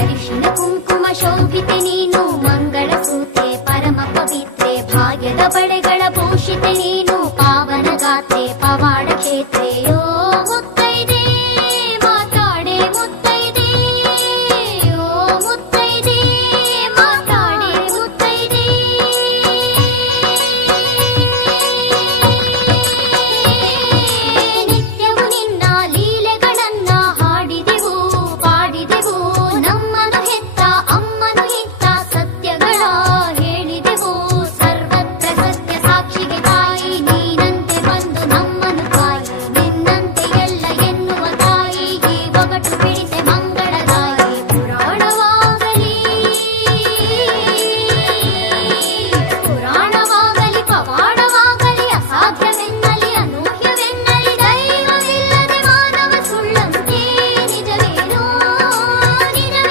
ಅರಿಶಿನ ಕುಂಕುಮ ಶೋಭಿತೆ ನೀನು ಮಂಗಳ ಸೂತೆ ಪರಮ ಪವಿತ್ರೆ ಭಾಗ್ಯದ ಬಡೆಗಳ ಭೂಷಿತೆ ನೀನು ಪಾವನ ಗಾತ್ರೆ ಪವಾಡ ಕ್ಷೇತ್ರೆಯೋ